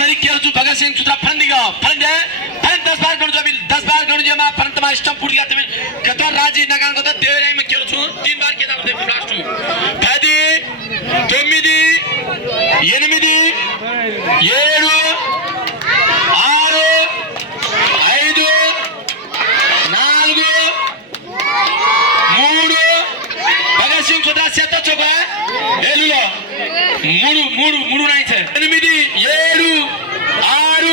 मरी क्या भगत सिंह सुतरा फंदिगा फंद है 10 बार गणु जब 10 बार गणु जमा फंद तमा स्टम फुट गया तमे कतो राजी नगान को देवराई में खेल छु 3 बार के नाम दे लास्ट 10 9 8 7 6 5 4 3 भगत सिंह सुतरा सेत चोबा एलुलो मूडू नहीं थे 8 7 6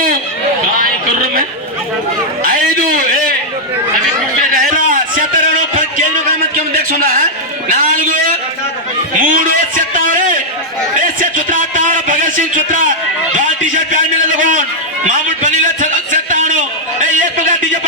काय कर में 5 अभी रहला सेतरनो केनो का मत क्यों देख सुना 4 3 सेतारे ऐसे चुत्रा तार भगत सिंह चुत्रा लाल टी-शर्ट पहन में लगोन मामूल बनीला सेतानो ए एक पगा डीजे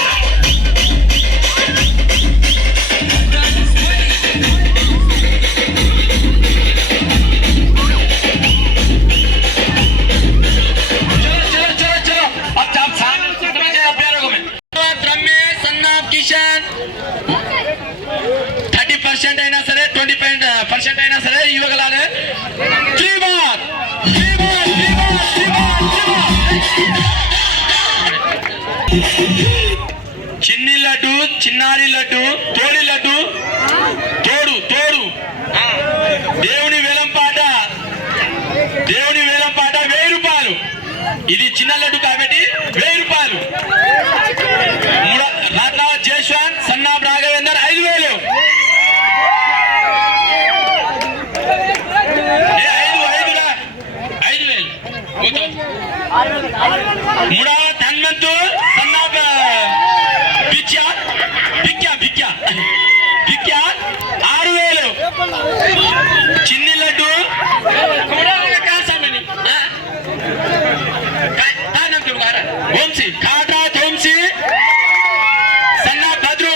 చిన్ని లడ్డు చిన్నారి లడ్డు తోడి లడ్డు తోడు తోడు దేవుని వేలం పాట 1000 రూపాయలు ఇది చిన్న లడ్డు కాబట్టి 1000 రూపాయలు రాట్లా జయశ్వాన్ సన్నాబ్ రాఘవేందర్ 5000 मुड़ा धनवंतु सन्नाब भिक्या भिक्या भिक्या भिक्या 6000 चिन्नी लड्डू मुड़ा का सामने काय नाम के बुखारा ओमसी खाटा ओमसी सन्नाब भद्रू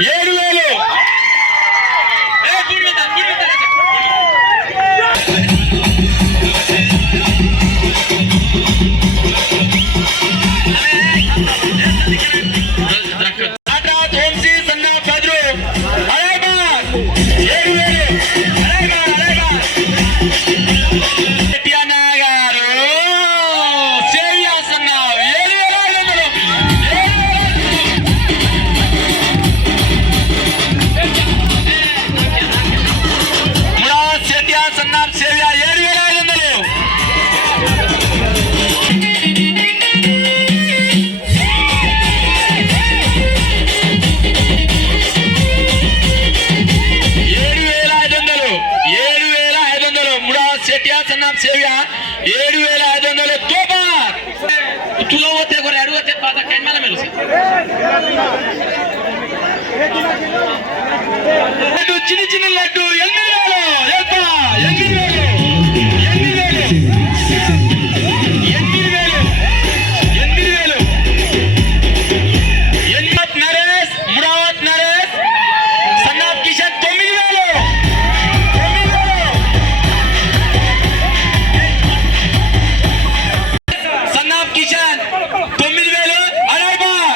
7000 ए गुड में सेविया 7500 दो बार तुला होते गोरे अडू होते पाता काय मला मेलो लड्डू चिनी चिनी लड्डू 8000 येता 8000 नरेश मुरावत नरेश सन्नाब किशन 9000 किशन 9000 अढ़ाई बार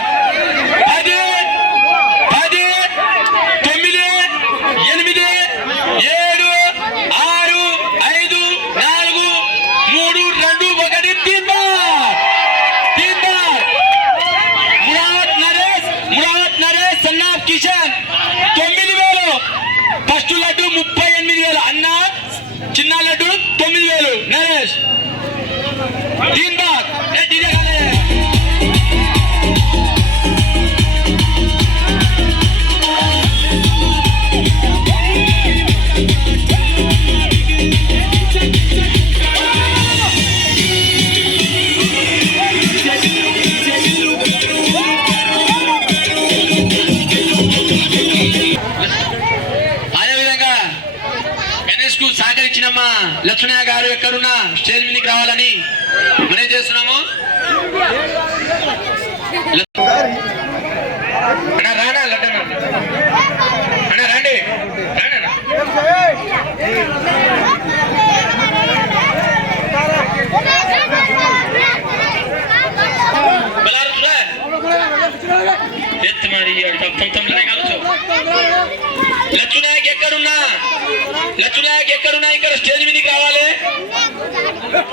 10 9 8 7 6 5 4 3 2 1 मुरावत नरेश सन्नाब किशन 9000 फस्ट लड्डू 38000 अन्न चिन्ना लड्डू 9000 नरेश 3 बार ए डीजे गाने సహకరించినమ్మా లక్ష్మణయ్య గారు ఎక్కడున్నా స్టేజ్ మీదకి రావాలని మనం చేస్తున్నాము రానా లడ్డన్న అన్న రండి ఎత్తు మరి లచ్చునాయక్ ఎక్కడున్నా ఇక్కడ స్టేజ్ మీదకి రావాలి.